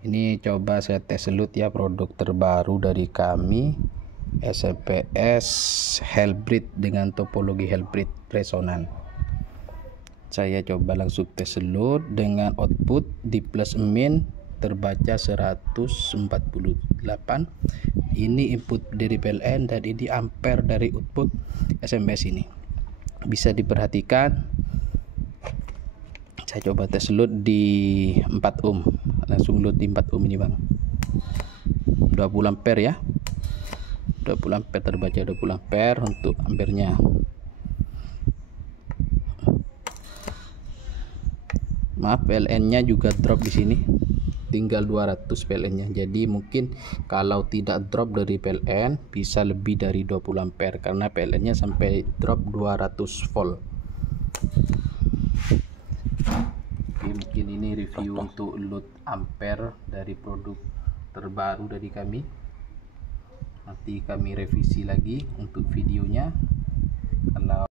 Ini coba saya tes load ya, produk terbaru dari kami, SPS Hellbreed dengan topologi Hellbreed resonan. Saya coba langsung tes load dengan output di plus min terbaca 148. Ini input dari PLN dan ini ampere dari output SMS ini. Bisa diperhatikan, saya coba tes load di 4 ohm. Langsung load di 4 ohm ini bang, 20 ampere ya, 20 ampere terbaca 20 ampere untuk ampernya. Maaf, PLN nya juga drop di sini, tinggal 200 PLN nya. Jadi mungkin kalau tidak drop dari PLN bisa lebih dari 20 ampere karena PLN nya sampai drop 200 volt. Mungkin ini review untuk load ampere dari produk terbaru dari kami. Nanti kami revisi lagi untuk videonya. Kalau